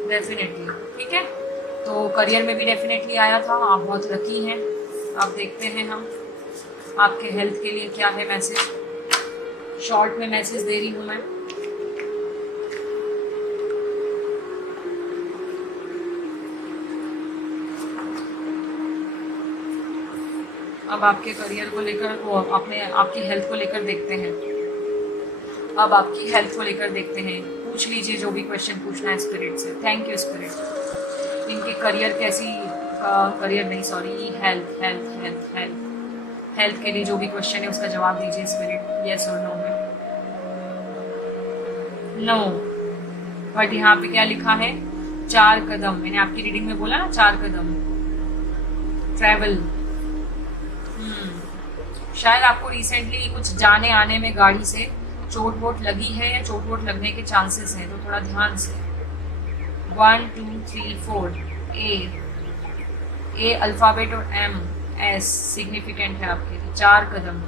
डेफिनेटली। ठीक है, तो करियर में भी डेफिनेटली आया था, आप बहुत लकी हैं। अब देखते हैं हम आपके हेल्थ के लिए क्या है मैसेज। शॉर्ट में मैसेज दे रही हूँ मैं। अब आपके करियर को लेकर, वो अपने आपकी हेल्थ को लेकर देखते हैं। अब आपकी हेल्थ को लेकर देखते हैं। पूछ लीजिए जो भी क्वेश्चन पूछना है स्पिरिट से। Thank you spirit. इनकी करियर कैसी, करियर नहीं sorry, health health health health. Health के लिए जो भी क्वेश्चन है उसका जवाब दीजिए स्पिरिट, यस और नो में। नो, बट यहाँ पे क्या लिखा है? 4 कदम। मैंने आपकी रीडिंग में बोला ना 4 कदम ट्रैवल। शायद आपको रिसेंटली कुछ जाने आने में गाड़ी से चोट वोट लगी है या चोट वोट लगने के चांसेस हैं, तो थोड़ा ध्यान से। 1 2 3 4 ए अल्फाबेट और एम एस सिग्निफिकेंट है आपके लिए। 4 कदम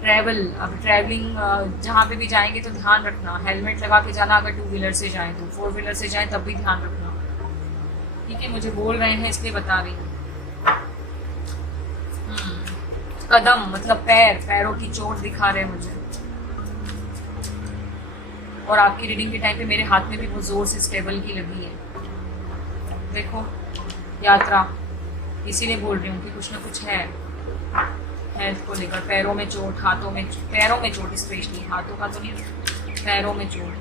ट्रैवल। अब ट्रैवलिंग जहाँ पे भी जाएंगे तो ध्यान रखना, हेलमेट लगा के जाना। अगर 2 व्हीलर से जाएं तो, 4 व्हीलर से जाएं तब भी ध्यान रखना, ठीक है? मुझे बोल रहे हैं इसलिए बता रही हूँ। कदम मतलब पैर, पैरों की चोट दिखा रहे हैं मुझे। और आपकी रीडिंग के टाइम पे मेरे हाथ में भी वो जोर से स्टेबल की लगी है। देखो, यात्रा, इसीलिए बोल रही हूँ कि कुछ ना कुछ है हेल्थ को लेकर। पैरों में चोट, हाथों में, पैरों में चोट, स्पेशली हाथों का तो नहीं, पैरों में चोट,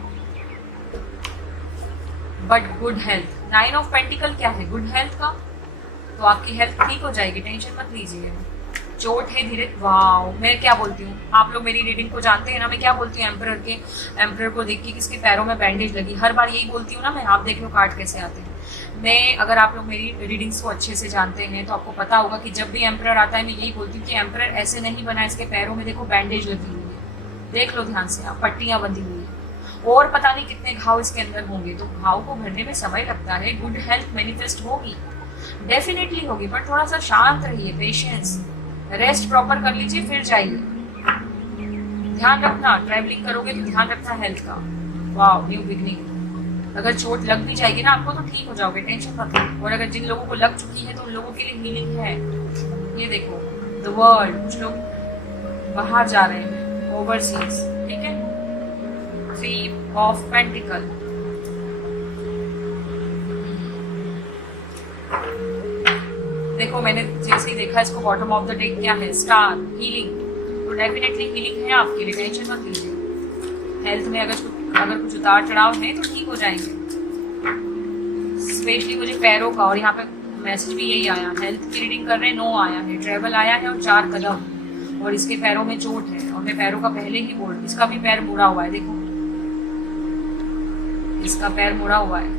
but good health. 9 of pentacle क्या है? गुड हेल्थ का। तो आपकी हेल्थ ठीक हो जाएगी, टेंशन मत लीजिए। चोट है धीरे। वाओ, मैं क्या बोलती हूँ, आप लोग मेरी रीडिंग को जानते हैं ना, मैं क्या बोलती हूँ? एम्परर को देख के किसके पैरों में बैंडेज लगी, हर बार यही बोलती हूँ ना मैं। आप देख लो कार्ड कैसे आते हैं। मैं, अगर आप लोग मेरी रीडिंग्स को अच्छे से जानते हैं तो आपको पता होगा कि जब भी एम्परर आता है मैं यही बोलती हूँ कि एम्परर ऐसे नहीं बना, इसके पैरों में देखो बैंडेज लगी हुई है, देख लो ध्यान से आप, पट्टियां बंधी हुई है, और पता नहीं कितने घाव इसके अंदर होंगे। तो घाव को भरने में समय लगता है। गुड हेल्थ मैनिफेस्ट होगी, डेफिनेटली होगी, बट थोड़ा सा शांत रहिए, पेशेंस, रेस्ट प्रॉपर कर लीजिए, फिर जाइए। ध्यान रखना, ट्रैवलिंग करोगे तो ध्यान रखना हेल्थ का। वाह, न्यू बिगनिंग। अगर चोट लग भी जाएगी ना आपको तो ठीक हो जाओगे, टेंशन मत लो। और अगर जिन लोगों को लग चुकी है तो उन लोगों के लिए हीलिंग है। ये देखो, द वर्ल्ड, कुछ लोग बाहर जा रहे हैं, ओवरसीज, ठीक है? 3 ऑफ पेंटिकल। देखो, मैंने जैसे ही देखा इसको, बॉटम ऑफ द डेक क्या है? Star, healing. तो डेफिनेटली हीलिंग है आपके लिए, टेंशन मत लीजिए। हेल्थ में अगर कुछ उतार चढ़ाव है तो ठीक हो जाएंगे, स्पेशली मुझे पैरों का। और यहाँ पे मैसेज भी यही आया, हेल्थ की रीडिंग कर रहे हैं, नो आया है, ट्रैवल आया है और 4 कदम। और इसके पैरों में चोट है, और मैं पैरों का पहले ही बोल, इसका भी पैर मुड़ा हुआ है, देखो इसका पैर मुड़ा हुआ है।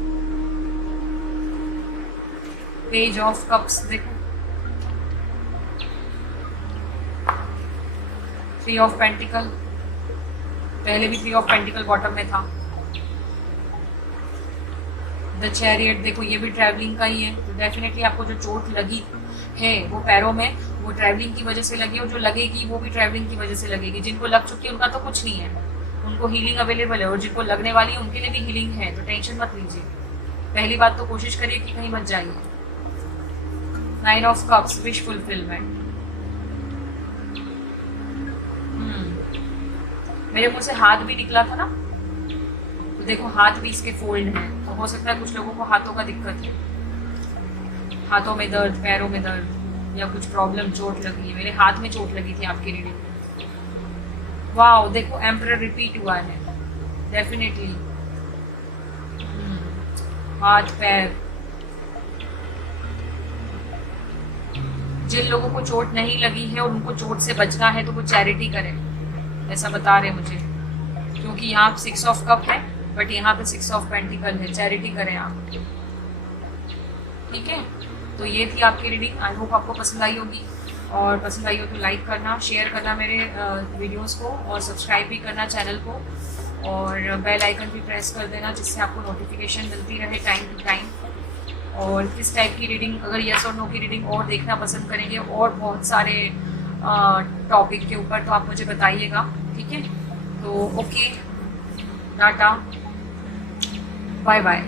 पेज ऑफ कप्स, देखो 3 ऑफ पेंटिकल, पहले भी 3 ऑफ पेंटिकल बॉटम में था। द चैरियट, देखो ये भी ट्रैवलिंग का ही है। तो डेफिनेटली आपको जो चोट लगी है वो पैरों में, वो ट्रैवलिंग की वजह से लगी, और जो लगेगी वो भी ट्रैवलिंग की वजह से लगेगी। जिनको लग चुकी है उनका तो कुछ नहीं है, उनको हीलिंग अवेलेबल है, और जिनको लगने वाली है उनके लिए भी हीलिंग है। तो टेंशन मत लीजिए। पहली बात तो कोशिश करिए कि कहीं मत जाइए। 9 ऑफ कप्स, विश फुलफिलमेंट। मेरे मुंह से हाथ भी निकला था ना, तो देखो हाथ भी इसके फोल्ड हैं। तो हो सकता है कुछ लोगों को हाथों का दिक्कत है, हाथों में दर्द, पैरों में दर्द, या कुछ प्रॉब्लम, चोट लगी है। मेरे हाथ में चोट लगी थी आपकी रीडिंग में। वाओ, देखो एम्परर रिपीट हुआ है, डेफिनेटली। हाथ, पैर। जिन लोगों को चोट नहीं लगी है और उनको चोट से बचना है तो वो चैरिटी करें, ऐसा बता रहे मुझे। क्योंकि यहाँ 6 ऑफ कप है, बट यहाँ पे 6 ऑफ पेंटिकल है। चैरिटी करें आप, ठीक है? तो ये थी आपकी रीडिंग। आई होप आपको पसंद आई होगी, और पसंद आई हो तो लाइक करना, शेयर करना मेरे वीडियोस को, और सब्सक्राइब भी करना चैनल को, और बेल आइकन भी प्रेस कर देना, जिससे आपको नोटिफिकेशन मिलती रहे टाइम टू टाइम। और किस टाइप की रीडिंग, अगर यस और नो की रीडिंग और देखना पसंद करेंगे, और बहुत सारे टॉपिक के ऊपर, तो आप मुझे बताइएगा, ठीक है? तो ओके, टाटा, बाय बाय।